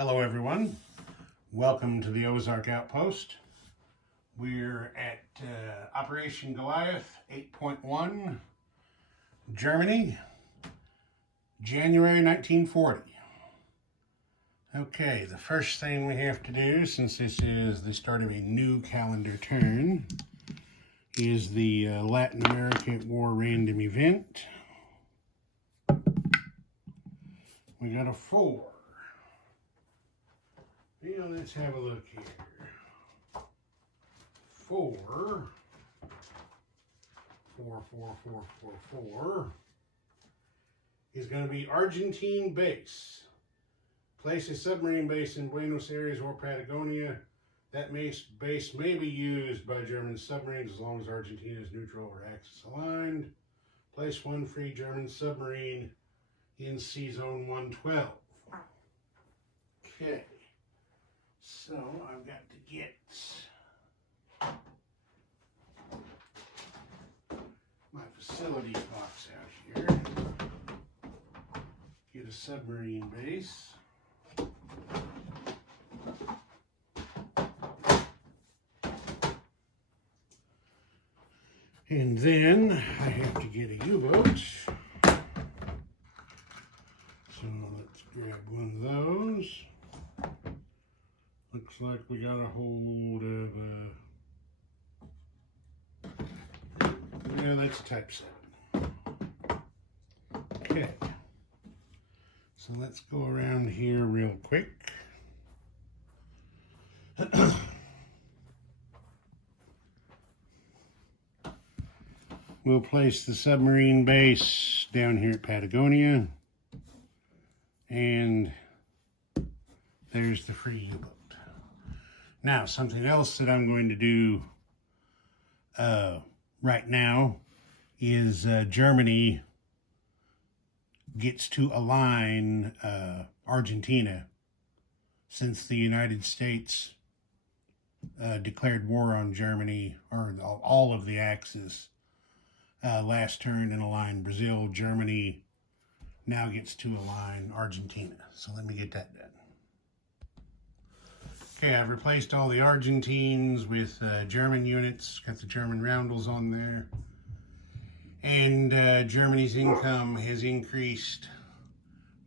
Hello everyone, welcome to the Ozark Outpost. We're at Operation Goliath 8.1, Germany, January 1940. Okay, the first thing we have to do, since this is the start of a new calendar turn, is the Latin America War Random Event. We got a 4. Yeah, let's have a look here. 4, 4, 4, 4, 4, 4 is going to be Argentine base. Place a submarine base in Buenos Aires or Patagonia. That base may be used by German submarines as long as Argentina is neutral or axis aligned. Place one free German submarine in Sea Zone 112. Okay. So I've got to get my facilities box out here. Get a submarine base. And then I have to get a U-boat. So let's grab one of those. Looks like we got a hold of yeah, that's a Type 7. Okay. So let's go around here real quick. We'll place the submarine base down here at Patagonia. And there's the free U-boat. Now, something else that I'm going to do right now is Germany gets to align Argentina since the United States declared war on Germany, or all of the Axis, last turn and aligned Brazil. Germany now gets to align Argentina. So let me get that done. Okay, I've replaced all the Argentines with German units, got the German roundels on there. And Germany's income has increased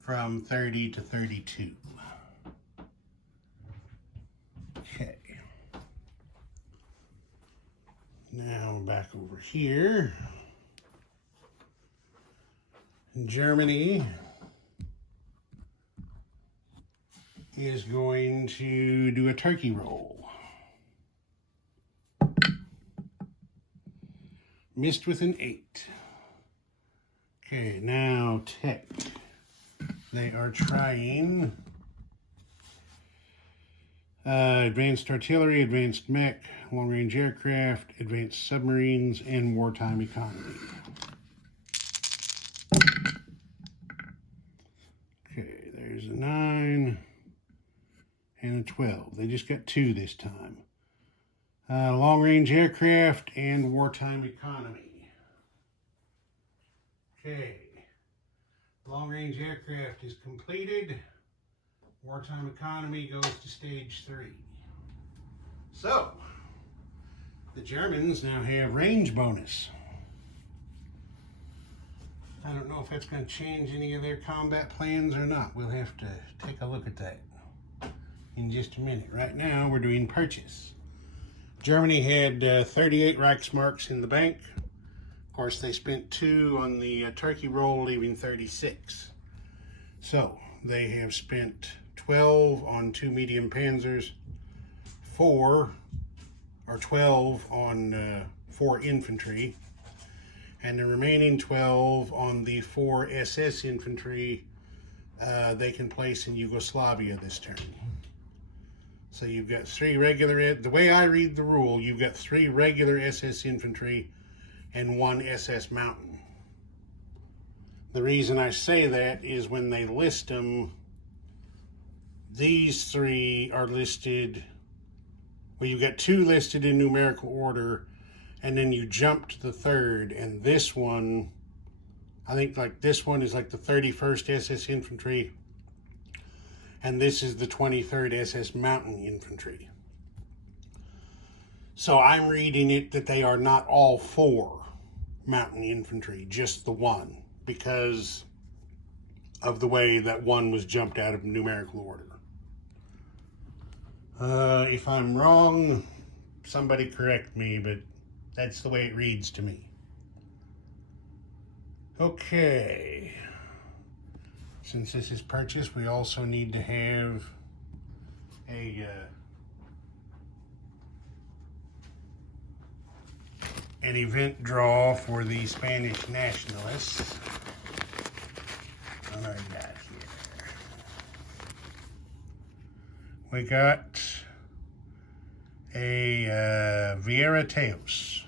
from 30 to 32. Okay. Now back over here. Germany is going to do a turkey roll. Missed with an 8. Okay, now tech. They are trying advanced artillery, advanced mech, long-range aircraft, advanced submarines, and wartime economy. Okay, there's a 9. And a 12. They just got 2 this time. Long-range aircraft and wartime economy. Okay. Long-range aircraft is completed. Wartime economy goes to stage 3. So, the Germans now have range bonus. I don't know if that's going to change any of their combat plans or not. We'll have to take a look at that in just a minute. Right now, we're doing purchase. Germany had 38 Reichsmarks in the bank. Of course, they spent 2 on the turkey roll, leaving 36. So, they have spent 12 on 2 medium panzers, 12 on 4 infantry, and the remaining 12 on the 4 SS infantry they can place in Yugoslavia this turn. So you've got 3 regular, the way I read the rule, you've got 3 regular SS infantry and 1 SS mountain. The reason I say that is when they list them, these 3 are listed, well, you've got 2 listed in numerical order, and then you jump to the 3rd, and this one, I think like this one is like the 31st SS infantry, and this is the 23rd SS Mountain Infantry. So I'm reading it that they are not all 4 mountain infantry, just the one, because of the way that one was jumped out of numerical order. If I'm wrong, somebody correct me, but that's the way it reads to me. Okay. Since this is purchased, we also need to have an event draw for the Spanish Nationalists. What do I got here? We got a Vieira Teos,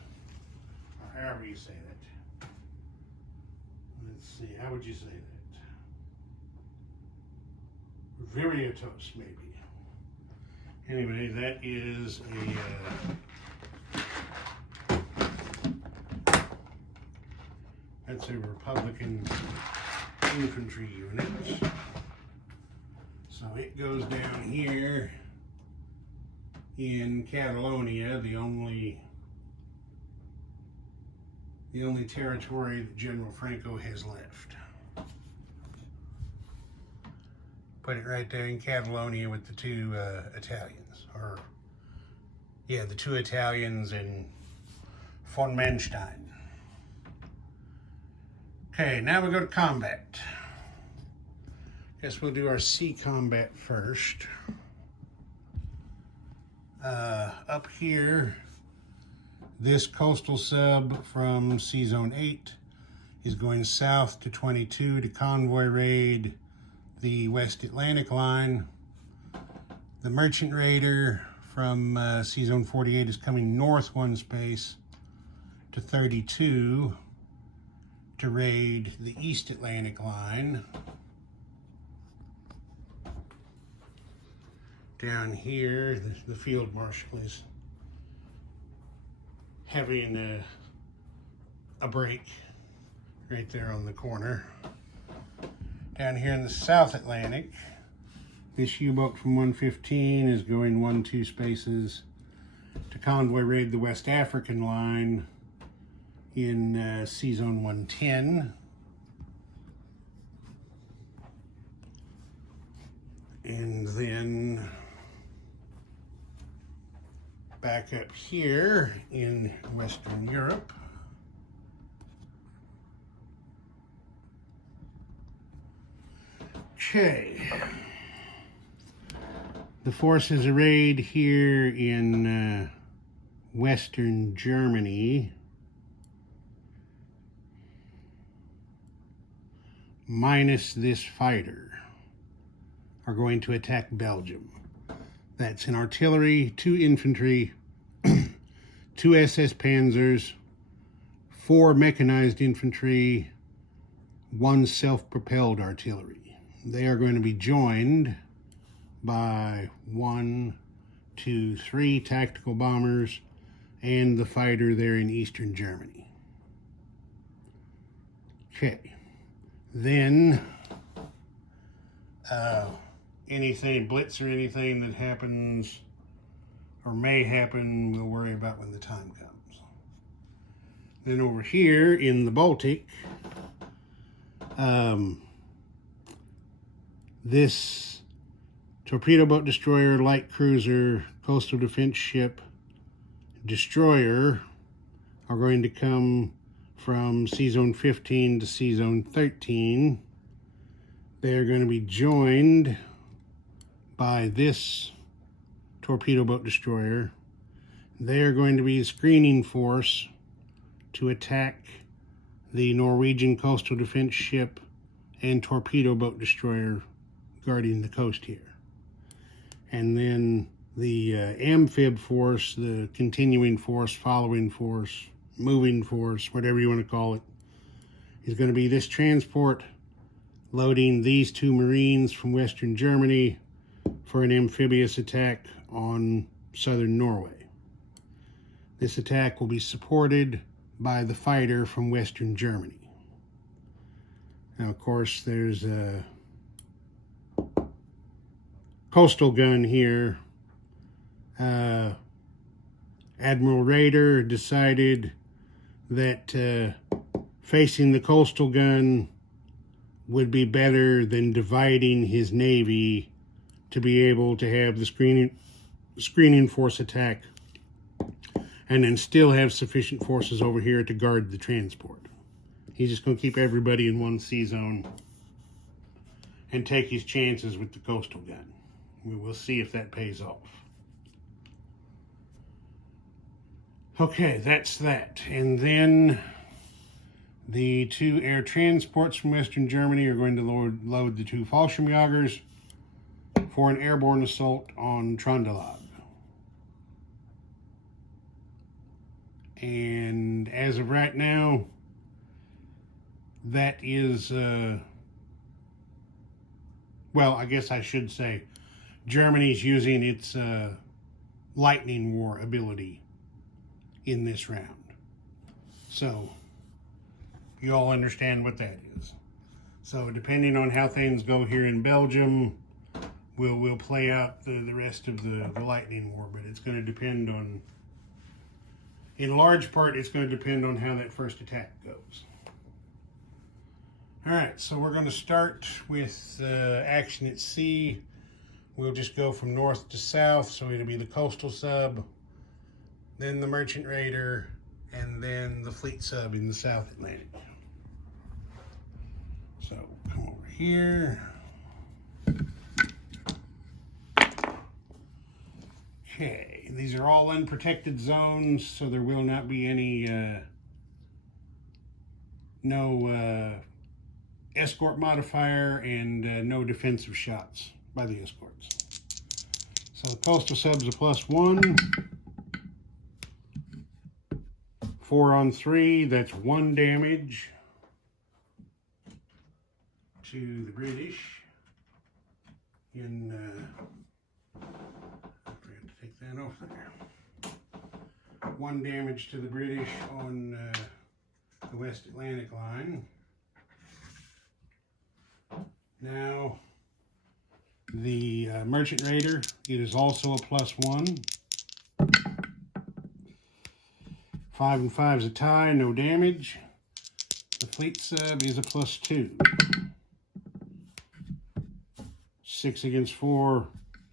or however you say that. Let's see, how would you say that? Viriatos, maybe. Anyway, that is that's a Republican infantry unit. So it goes down here in Catalonia, the only territory that General Franco has left. Put it right there in Catalonia with the 2 Italians, or yeah, the 2 Italians in von Manstein. Okay, now we go to combat. Guess we'll do our sea combat first. Up here, this coastal sub from Sea Zone 8 is going south to 22 to convoy raid the West Atlantic line. The Merchant Raider from Sea Zone 48 is coming north 1 space to 32 to raid the East Atlantic line. Down here, the Field Marshal is having a break right there on the corner. Down here in the South Atlantic, this U-boat from 115 is going 1-2 spaces to convoy raid the West African line in Sea Zone 110. And then back up here in Western Europe, okay, the forces arrayed here in Western Germany minus this fighter are going to attack Belgium. That's an artillery, 2 infantry, 2 SS Panzers, 4 mechanized infantry, 1 self-propelled artillery. They are going to be joined by 1, 2, 3 tactical bombers and the fighter there in Eastern Germany. Okay, then anything, blitz or anything that happens or may happen, we'll worry about when the time comes. Then over here in the Baltic, this torpedo boat destroyer, light cruiser, coastal defense ship, destroyer are going to come from Sea Zone 15 to Sea Zone 13. They are going to be joined by this torpedo boat destroyer. They are going to be the screening force to attack the Norwegian coastal defense ship and torpedo boat destroyer guarding the coast here. And then the amphib force, the continuing force, following force, moving force, whatever you want to call it, is going to be this transport loading these 2 Marines from Western Germany for an amphibious attack on southern Norway. This attack will be supported by the fighter from Western Germany. Now, of course, there's coastal gun here, Admiral Rader decided that facing the coastal gun would be better than dividing his Navy to be able to have the screening force attack and then still have sufficient forces over here to guard the transport. He's just going to keep everybody in one sea zone and take his chances with the coastal gun. We will see if that pays off. Okay, that's that. And then the 2 air transports from Western Germany are going to load the 2 Fallschirmjägers for an airborne assault on Trendlock. And as of right now, that is, well, I guess I should say, Germany's using its lightning war ability in this round. So, you all understand what that is. So, depending on how things go here in Belgium, we'll play out the rest of the lightning war, but it's going to depend on, in large part, it's going to depend on how that first attack goes. All right, so we're going to start with action at sea. We'll just go from north to south, so it'll be the coastal sub, then the merchant raider, and then the fleet sub in the South Atlantic. So come over here. Okay, these are all unprotected zones, so there will not be any no escort modifier and no defensive shots by the escorts. So the coastal sub's a +1. 4 on 3, that's 1 damage to the British. In I forgot to take that off there. 1 damage to the British on the West Atlantic line. Now, the merchant raider, it is also a +1. 5 and 5 is a tie, no damage. The fleet sub is a +2. 6 against 4,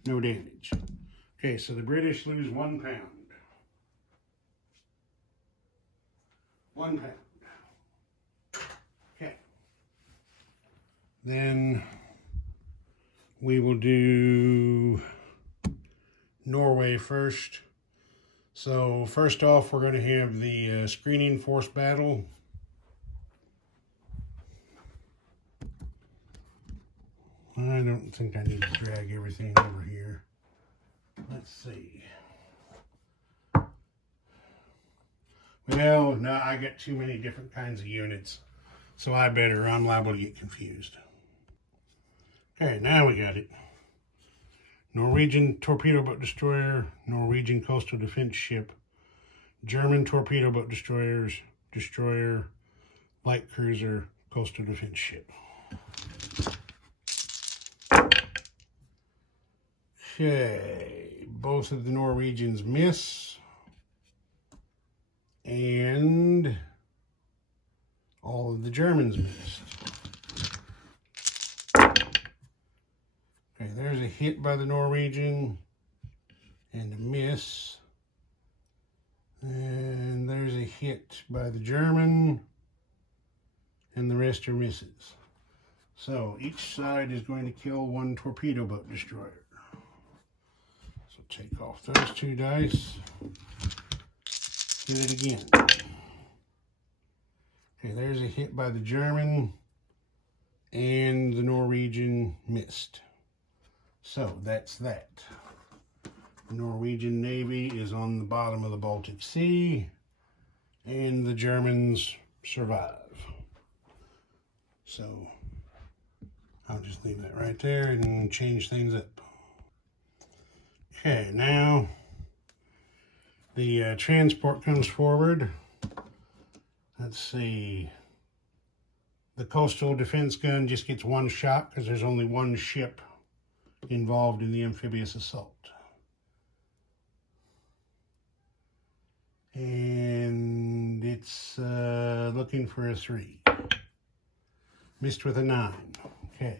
no damage. Okay, so the British lose 1 pound. 1 pound. Okay. Then we will do Norway first. So first off, we're going to have the screening force battle. I don't think I need to drag everything over here. Let's see. Well, no, I got too many different kinds of units, so I'm liable to get confused. Okay, now we got it. Norwegian torpedo boat destroyer, Norwegian coastal defense ship, German torpedo boat destroyers, destroyer, light cruiser, coastal defense ship. Okay, both of the Norwegians miss, and all of the Germans missed. Okay, there's a hit by the Norwegian and a miss. And there's a hit by the German and the rest are misses. So each side is going to kill 1 torpedo boat destroyer. So take off those 2 dice. Hit it again. Okay, there's a hit by the German and the Norwegian missed. So that's that. The Norwegian Navy is on the bottom of the Baltic Sea, and the Germans survive. So I'll just leave that right there and change things up. Okay, now the transport comes forward. Let's see. The coastal defense gun just gets 1 shot because there's only 1 ship involved in the amphibious assault. And it's looking for a 3. Missed with a 9. Okay,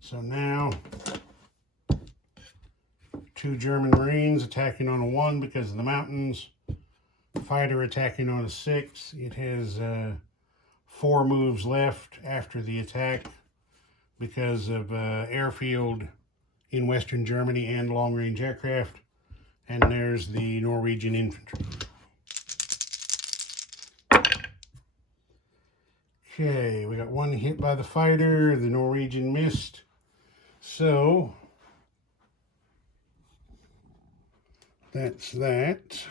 so now 2 German Marines attacking on a 1 because of the mountains. Fighter attacking on a 6. It has 4 moves left after the attack because of airfield in Western Germany and long-range aircraft. And there's the Norwegian infantry. Okay, we got 1 hit by the fighter. The Norwegian missed. So that's that.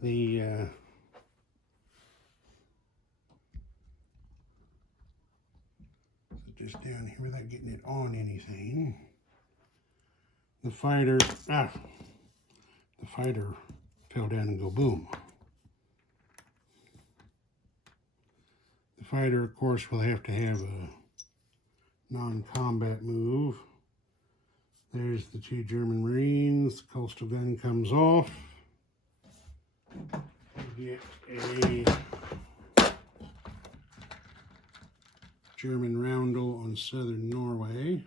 The just down here without getting it on anything. The fighter fell down and go boom. The fighter, of course, will have to have a non-combat move. There's the 2 German Marines. The coastal gun comes off. We get a German roundel on southern Norway.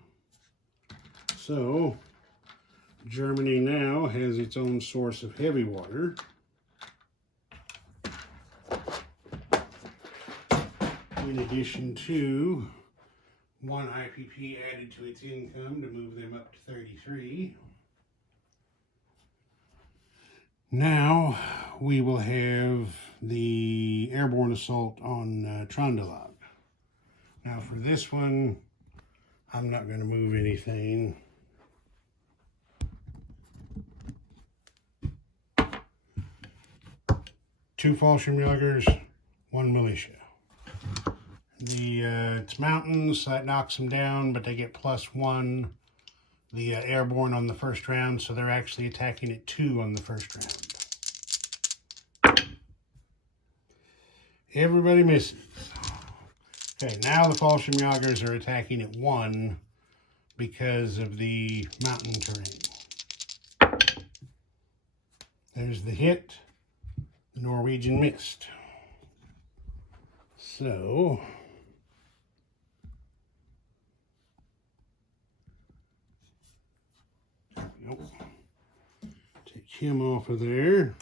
So, Germany now has its own source of heavy water. In addition to 1 IPP added to its income to move them up to 33. Now we will have the airborne assault on Trendlock. Now for this one, I'm not going to move anything. Two Fallschirmjägers, 1 militia. It's mountains, so that knocks them down, but they get +1. The airborne on the first round, so they're actually attacking at 2 on the first round. Everybody misses. Okay, now the Fallschirmjägers are attacking at 1 because of the mountain terrain. There's the hit. The Norwegian missed. So take him off of there.